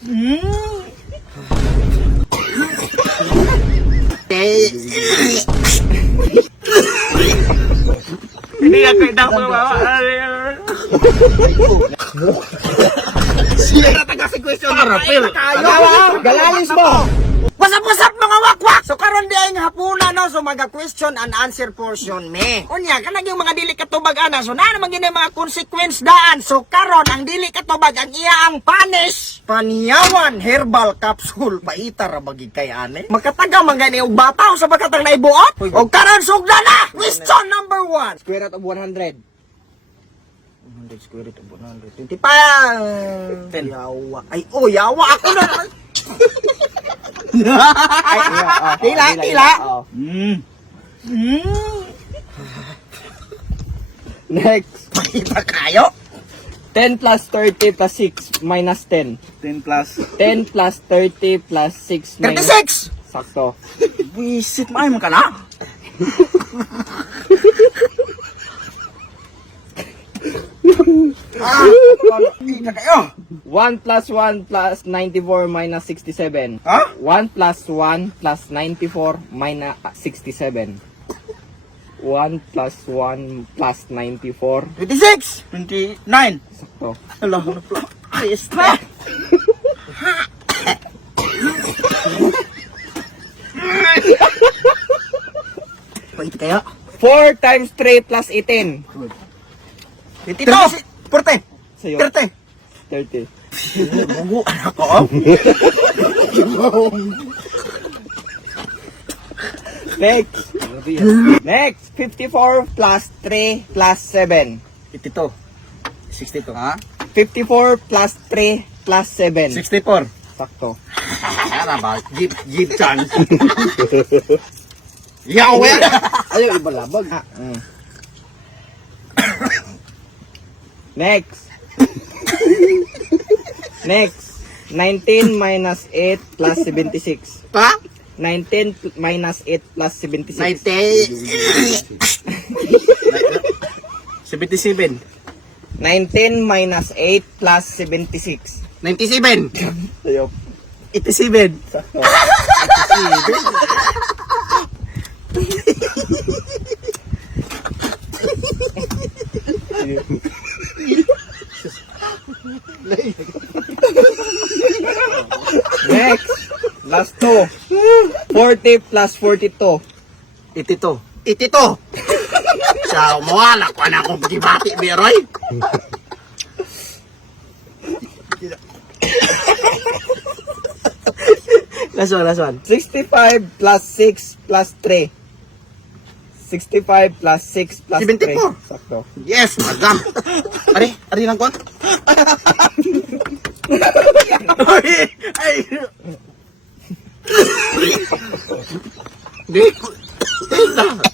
Hindi ako itang mawawa. Siya taga-si question. Parapil. Galalis mo. What's up mga wakwak? So karon di ay hapuna no, so maga question and answer portion me. Unya kanang yung mga dili katubag ana, so na naman gini mga consequence daan. So karon ang dili katubag ang iya ang punish. Paniyawan herbal capsule paita ra bagi kay ane. Magkataga man gani og bataw sa pagkatang naibuot. Og karon sugda na. Question number 1. Square root of 100. 100 square root of 100. 25. Yawa. Ay, oh, yawa ako na. Tila. Oh. Next. Pakita kayo. 10 plus 30 plus 6 minus 10. 10 plus. 10 plus 30 plus 6 minus... 36. Sakto. Visit mo ay ka na. Pakita kayo. 1 plus 1 plus 94 minus 67. Ha? 1 plus 1 plus 94 minus 67. 1 plus 1 plus 94. 26. 29. Sakto. Alam mo na pala. Ayos na. Pakita kayo. 4 times 3 plus 18. 22. 40. Sa'yo. 30. 30. Bungo anak ko. Next. Next. 54 plus 3 plus 7. 82. 62. Ha? 54 plus 3 plus 7. 64. Sakto. Ano ba? Jeep chan. Yawe. Ayaw, ibalabag. Next. Next. 19 minus 8 plus 76. Pa? 19 minus 8 plus 76. 77. 19 minus 8 plus 76. 97. Ayaw. 87. Sakto. Next. Last two. 40 plus 42. 82. 82. Siya, umawala ko na akong pagibati, Beroy. Last one. 65 plus 6 plus 3. 65 plus 6 plus 3. 74. Sakto. Yes, madam. Ari lang kon. Ay. Di.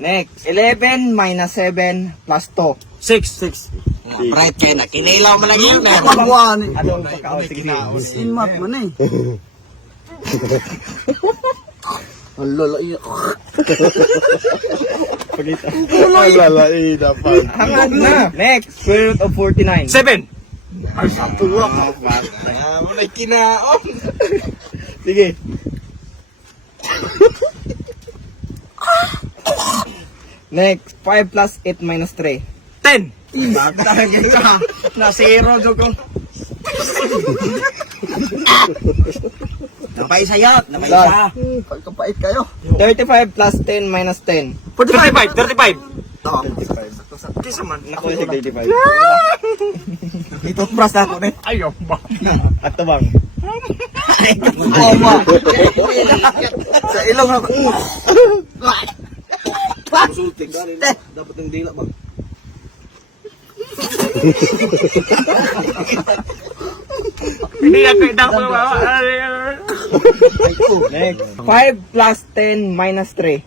Next. 11 minus 7 plus 2. 6. Bright kayo na. Kinailaw mo lang yun. Anong pagkaon? Sige. Inmat mo na eh. Ang lalaki. Hangad na. Next. Square root of 49. 7. Ay, sa tuwa ka. May kinaon. Sige. Next. 5 plus 8 minus 3. 10. Bakit ka? Na zero do ko. Napay sayot. Napay isa. Pagkapait kayo. 35 plus 10 minus 10. 35. 35. Oo. 35. Kisa man. Nakuha si 35. Ito pras na ako na. Ayaw ba? At tabang. Oo ba? Sa ilong ako. Sulting. Dapat ng dila ba? Hindi ako itang mawawa. Next. 5 plus 10 minus 3.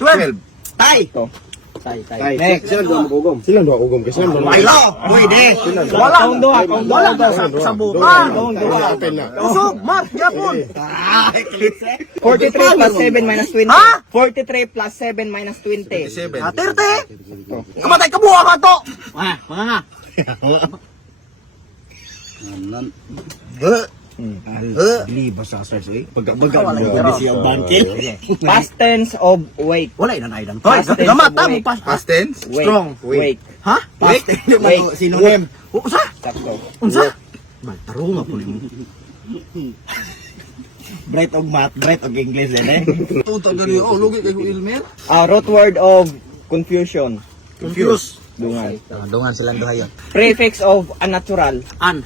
12. Tay. Ito. Tay. Next. Sila dua ugom kasi sila dua. Milo. Pwede. Wala. Kung duha. Wala na sa bukan. Open na. Usog. Mar. Yapon. 43 plus 7 minus 20. Ha? 43 plus 7 minus 20. 7. 30. Kamatay ka buha ka to. Mga nga. Liba sa search eh. Wala Pagka yung siya banking. Past tense of wake. Wala na idan. Past tense Gamat of ta mo wake. past tense? Wake. Strong. Wake. Ha? Past tense Wake. synonym. Unsa? Sakto. Unsa? Man, tarunga po nimo. Bright og math, bright og English eh. Tuto gali lugi kay Wilmer. Root word of confusion. Confused. Dungan. Dungan silang duha yon. Prefix of unnatural. An.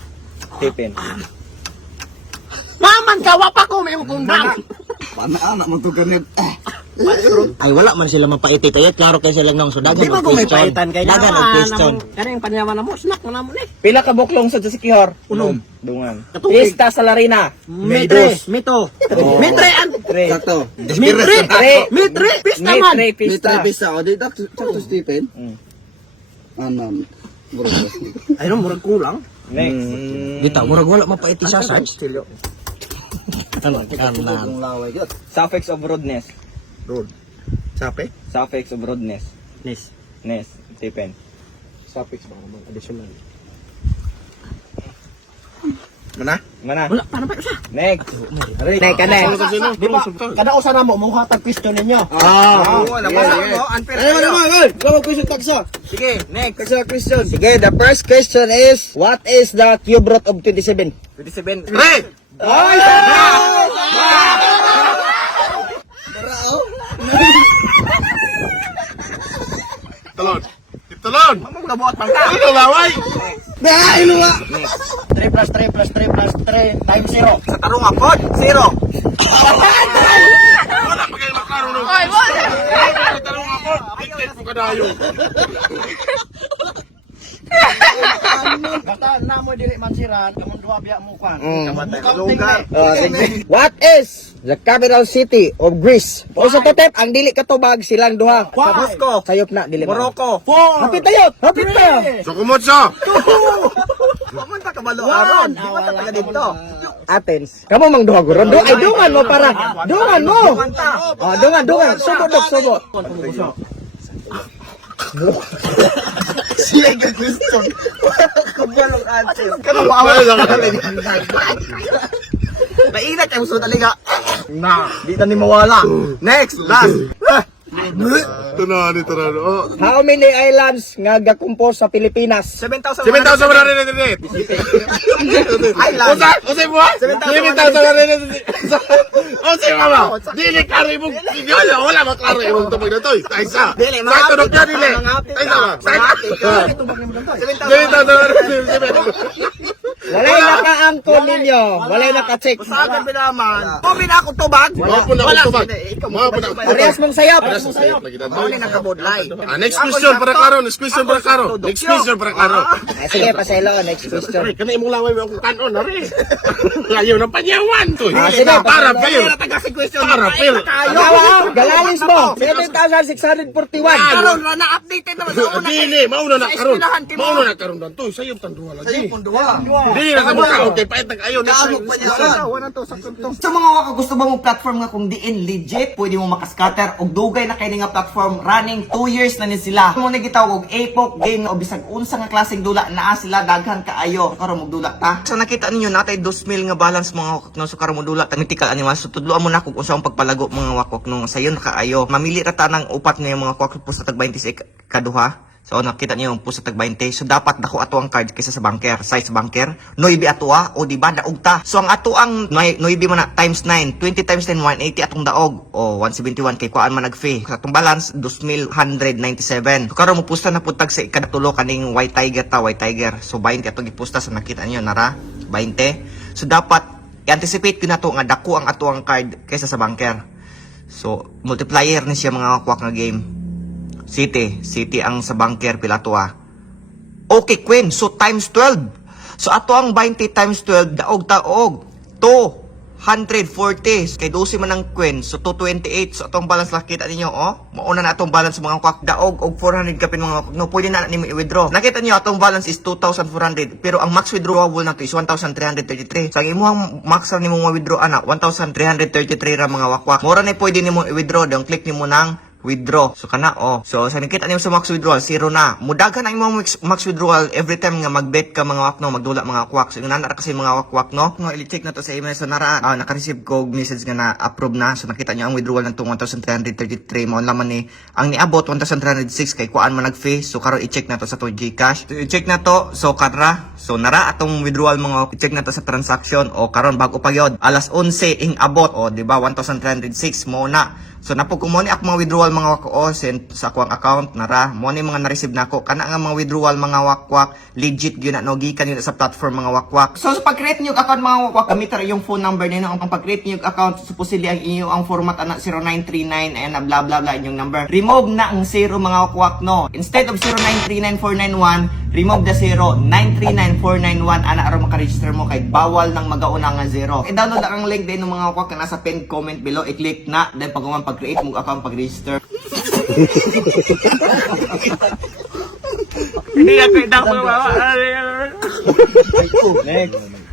Tipin. Maman ka wa pa ko may kumbang. Pana mo to ganit. Ay wala man sila mapaiti tayo. Klaro kay sila nang so dagan. Di ba kung may paitan kay Dagan ang question. Kaning panyaman na mo, snack mo na mo ni. Pila ka buklong sa sikihor? Unom. Dungan. Katubig. Lista sa larina. Mitre, mito. Mitre an. Tre. Sakto. Mitre. Tre. Mitre, pista man. Mitre pista. Pista o di sakto Stephen. Ano? Ayun murag kulang. Next. Dita murag wala mapaiti sa search. Kanan. Suffix of rudeness. Road. Sape? Suffix of rudeness. Nis. Ness. Tipin. Suffix ba naman? Additional. Mana? Mana? Wala pa na pa siya. Next. Next ka next. Di ba? Kada usa na mo muhatag question ninyo. Wala mo. Unfair. Kamu question taksa. Sige, next. Taksa question. Sige, the first question is, what is the cube root of 27? 27. Red. Talon! Talon! Mamang nabuhat pang ka. Ano laway? Dai luwa. 3 plus 3 plus 3 plus 3 times 0. Sa tarong apod, 0. Wala pa kayo maklaro nung. Ay, wala! Talong ako! Pintit mo kadayo. Basta na mo dili man siran, kamon duha biya mo kwan. Lugar. What is the capital city of Greece? O sa totep, ang dili katubag silang duha. Sa Moscow. Sayop na, dili man. Morocco. 4. Hapit tayo! Hapit tayo! So kumotso! Pumunta ka malo aron. Di ba taga dito? Athens. Kamo mang duha guro. Ay dungan mo para. Dungan mo. Oh, dungan. Subo dok, subo. Siya yung question. Kubalong answer. Kano mo awal lang Nainat kayo sa talaga. Na, di na ni mawala. Next, last. Tunan, ito na. Oh. How many islands nga gakumpos sa Pilipinas? 7,000. 7,000 mo na rin ito. Island. Usay mo ha? 7,000 na rin ito. Usay mo ba? Dili klaro imong sigala. Wala maklaro imong tubig na to. Taisa. Dili, mga Sakto na dili. Taisa ba? Sakto. 7,000 na rin ito. Walay nakaangkon ninyo. Walay naka-check. Sagan binaman. O binako tubag. Mga po na Wala. utubag. Mga po na Parehas mong sayap. Mao ni nakabudlay. Next question para klaro. Next question para klaro. Next question para klaro. Sige, paselo. Next question. Kana imong laway mo akong kanon na rin. Ayaw ng panyawan to. sige, Para fail. Para fail. Galalis mo. 7,641. Karon na na-updated naman sa una. Dili, mauna na karon. eskwelahan, Timo. Mauna na karon dan to. Sayop tan duwa lagi. Punduwa. Dili na sa mukha okay pait nag ayo na. Sa mga waka gusto ba mong platform nga kung diin legit, pwede mo makascatter og dugay na kay nga platform running 2 years na ni sila. Mo na gitawag og Epoch game o bisag unsa nga klaseng dula naa sila daghan kaayo. Karon mo dula ta. So nakita ninyo natay 2,000 nga balance mga wakok no so karon mo dula ta mythical animal. So tudloan mo na kung unsa ang pagpalago mga wakok no sayon kaayo. Mamili ra ta ng upat nga mga wakok pusa tag 26 kaduha. So nakita niyo yung pusa tag 20. So dapat dako ato ang card kaysa sa banker. Size banker. 9 atua o di ba daog ta. So ang ato ang 9 man na times 9. 20 times 10 180 atong daog. O 171 kay kuan man nag-fee. Sa atong balance 2,197. So karon mo pusta na putag sa ikadatulo kaning white tiger ta, white tiger. So 20 atong gipusta sa nakita niyo nara 20. So dapat i-anticipate ko na to nga dako ang ato ang card kaysa sa banker. So multiplier ni siya mga kwak nga game. City ang sa banker pilatua. Okay, Queen. So, times 12. So, ato ang 20 times 12, daog taog. 240. Kay 12 man ang Queen. So, 228. So, atong balance lang kita ninyo, oh. Mauna na atong balance mga kwak. Daog og 400 kapin mga kwak. No, pwede na nimo i-withdraw. Nakita niyo atong balance is 2,400. Pero ang max withdrawable na to is 1,333. Sa imuhang max na nimo ma-withdraw ana, 1,333 ra mga wakwak. Mura na pwede nimo i-withdraw. Dong click nimo ng withdraw. So kana So sa nakita niyo sa max withdrawal, 0 na. Mudagan ang imong max withdrawal every time nga mag-bet ka mga wakno, magdula mga wakwak. So nana kasi mga wakwak no. No, i-check na to sa email. So nara naka-receive ko message nga na approve na. So nakita niyo ang withdrawal ng 1,333 mo laman ni ang niabot 1,306 kay kuan man nag-fee. So karon i-check na to sa to GCash. So i-check na to. So kadra. So nara atong withdrawal mga i-check na to sa transaction karon bago pa yod. Alas 11 ing abot di ba 1,306 mo na. So napog mo ni ako mga withdrawal mga wako send sa akong account nara mo ni mga na-receive nako kana nga mga withdrawal mga wakwak legit gyud na no gikan yun sa platform mga wakwak. So sa pag-create niyo account mga wakwak gamiton yung phone number nino ang pag-create niyo account supposedly ang inyo ang format ana 0939 and blah blah blah inyong number. Remove na ang 0 mga wakwak no. Instead of 0939491 remove the 09399491 ana aron maka-register mo kay bawal nang magauna nga 0. I-download ang link din ng mga wakwak na nasa pinned comment below i-click na then pag pag-create mo account pag-register. Hindi na kita ko. Next.